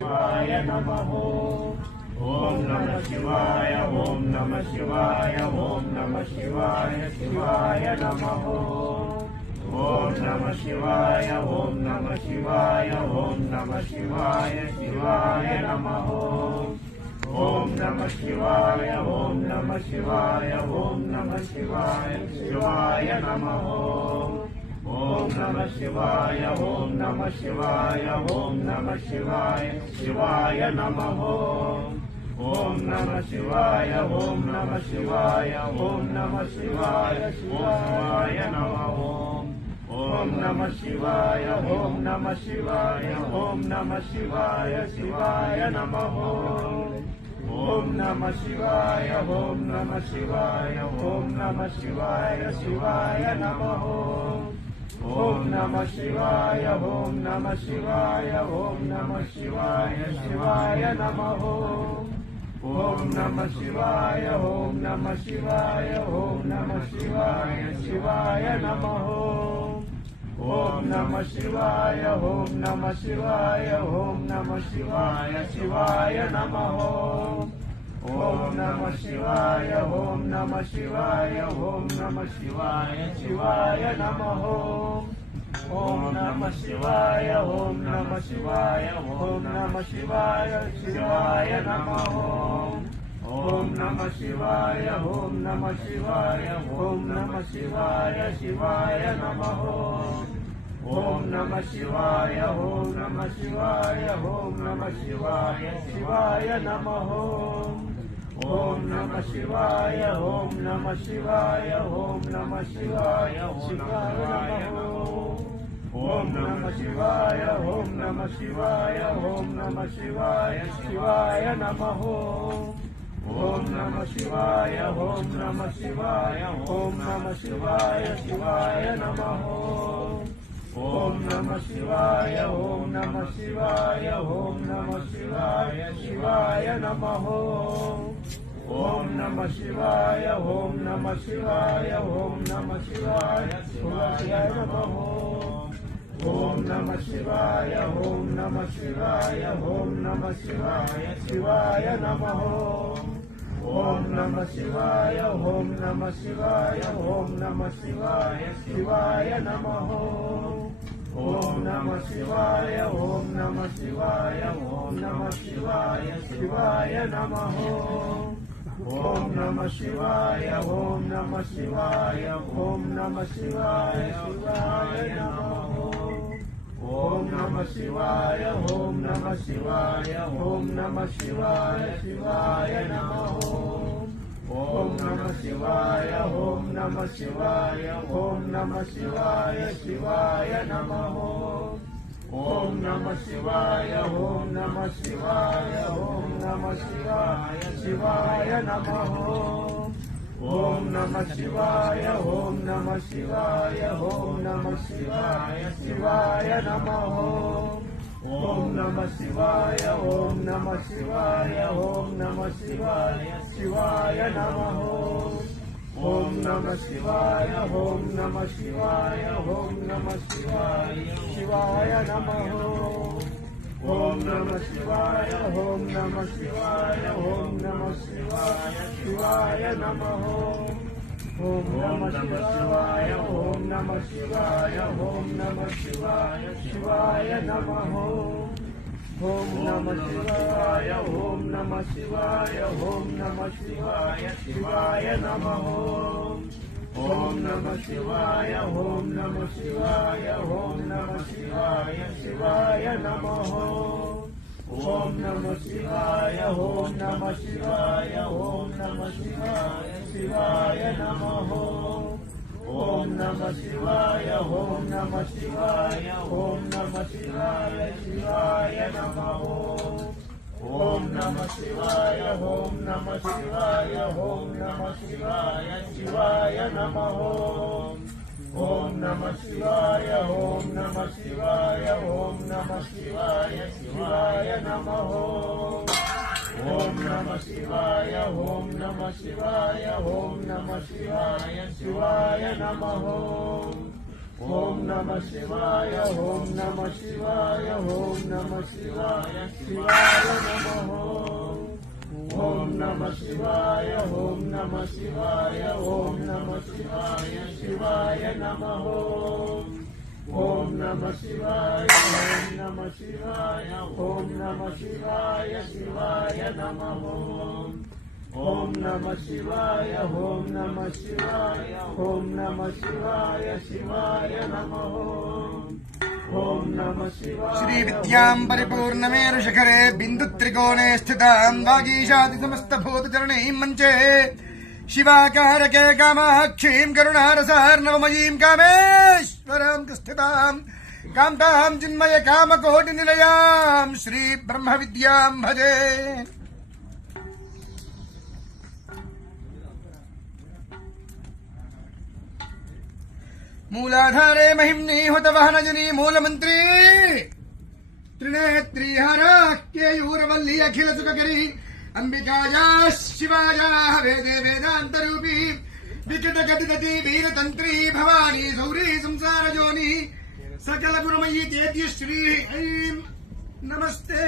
शिवाय नमः। ओम नमः शिवाय, ओम नमः शिवाय, ओम नमः शिवाय, शिवाय नमः। ओम नमः शिवाय, ओम नमः शिवाय, ओम नमः शिवाय, शिवाय नमः। ओम नमः शिवाय, ओम नमः शिवाय, ओम नमः शिवाय, शिवाय नमः। ओम नमः शिवाय, ओम नमः शिवाय, ओम नमः शिवाय, शिवाय नमः। ओम नमः शिवाय, ओम नमः शिवाय, ओम नमः शिवाय, शिवाय नमः। ओम नमः शिवाय, ओम नमः शिवाय, ओम नमः शिवाय, शिवाय नमः। ओम नमः शिवाय, ओम नमः शिवाय, ओम नमः शिवाय, शिवाय नमः। ओम नमः शिवाय, ओम नमः शिवाय, ओम नमः शिवाय, शिवाय नमः। ओम नमः शिवाय, ओम नमः शिवाय, ओम नमः शिवाय, शिवाय नमः। ओम नमः शिवाय, ओम नमः शिवाय, ओम नमः शिवाय, शिवाय नमः। ओम नमः शिवाय, ओम नमः शिवाय, ओम नमः शिवाय, शिवाय नमः। ओम नमः शिवाय, ओम नमः शिवाय, ओम नमः शिवाय, शिवाय नमः। ओम नमः शिवाय, ओम नमः शिवाय, ओम नमः शिवाय, शिवाय नमः। ओम नमः शिवाय, ओम नमः शिवाय, ओम नमः शिवाय, शिवाय नमः। ओम नमः शिवाय, ओम नमः शिवाय, ओम नमः शिवाय, शिवाय नमः। ओम नमः शिवाय, ओम नमः शिवाय, ओम नमः शिवाय, शिवाय नमः। ओम नमः शिवाय, ओम नमः शिवाय, ओम नमः शिवाय, शिवाय नमः। ओम नमः शिवाय, ओम नमः शिवाय, ओम नमः शिवाय, शिवाय नमः। ओम नमः शिवाय, ओम नमः शिवाय, ओम नमः शिवाय, शिवाय नमः। ओम नमः शिवाय, ओम नमः शिवाय, ओम नमः शिवाय, शिवाय नमः। ओम नमः शिवाय, ओम नमः शिवाय, ओम नमः शिवाय, शिवाय नमः। ओम नमः शिवाय, ओम नमः शिवाय, ओम नमः शिवाय, शिवाय नमः। ओम नमः शिवाय, ओम नमः शिवाय, ओम नमः शिवाय, शिवाय नमः। ओम नमः शिवाय, ओम नमः शिवाय, ओम नमः शिवाय, शिवाय नमः। ओम नमः शिवाय, ओम नमः शिवाय, ओम नमः शिवाय, शिवाय नमः। ओम नमः शिवाय, ओम नमः शिवाय, ओम नमः शिवाय, शिवाय नमः। ओम नमः शिवाय, ओम नमः शिवाय, ओम नमः शिवाय, शिवाय नमः। ओम नमः शिवाय, ओम नमः शिवाय, ओम नमः शिवाय, शिवाय नमः। ओम नमः शिवाय, ओम नमः शिवाय, ओम नमः शिवाय, शिवाय नमः। ओम नमः शिवाय, ओम नमः शिवाय, ओम नमः शिवाय, शिवाय नमः। ओम नमः शिवाय, ओम नमः शिवाय, ओम नमः शिवाय, शिवाय नमः। ओम नमः शिवाय, ओम नमः शिवाय, ओम नमः शिवाय, शिवाय नमः। ओम नमः शिवाय, ओम नमः शिवाय, ओम नमः शिवाय, शिवाय नमः। ओम नमः शिवाय, ओम नमः शिवाय, ओम नमः शिवाय, शिवाय नमः। ओम नमः शिवाय, ओम नमः शिवाय, ओम नमः शिवाय, शिवाय नमः। ओम नमः शिवाय, ओम नमः शिवाय, ओम नमः शिवाय, शिवाय नमः। ओम नमः शिवाय, ओम नमः शिवाय, ओम नमः शिवाय, शिवाय नमः। ओम नमः शिवाय, ओम नमः शिवाय, ओम नमः शिवाय, शिवाय नमः। ఓం నమః శివాయ ఓం నమః శివాయ ఓం నమః శివాయ శివాయ నమః ఓం నమః శివాయ ఓం నమః శివాయ ఓం నమః శివాయ శివాయ నమః ఓం నమః శివాయ ఓం నమః శివాయ ఓం నమః శివాయ శివాయ నమః ఓం నమః శివాయ ఓం నమః శివాయ ఓం నమః శివాయ శివాయ నమః ఓం నమః శివాయ శ్రీ విద్యాం పరిపూర్ణమేరు శిఖరే బిందు త్రికోణే స్థితాం వాగీశాది సమస్త భూత చరణే మంచే శివాకారకే కామాక్షీం కరుణారసార్ణవమయీం కామేశ్వరం స్థితాం కాంతాం చిన్మయ కామకోటి నిలయాం శ్రీ బ్రహ్మ విద్యాం భజే. మూలాధారే మహిమ్ని హుతవహనజనీ మూలమంత్రి త్రినేత్రీ హరాఖ్యేయూరవల్లి అఖిల సుఖకరి అంబికాయా శివాయా వేదే వేదాంతరూపీ వికట గతిగతి వీరతంత్రీ భవానీ సౌరీ సంసారజోని సకల గుణమయీ తేజ్య శ్రీ ఐం నమస్తే.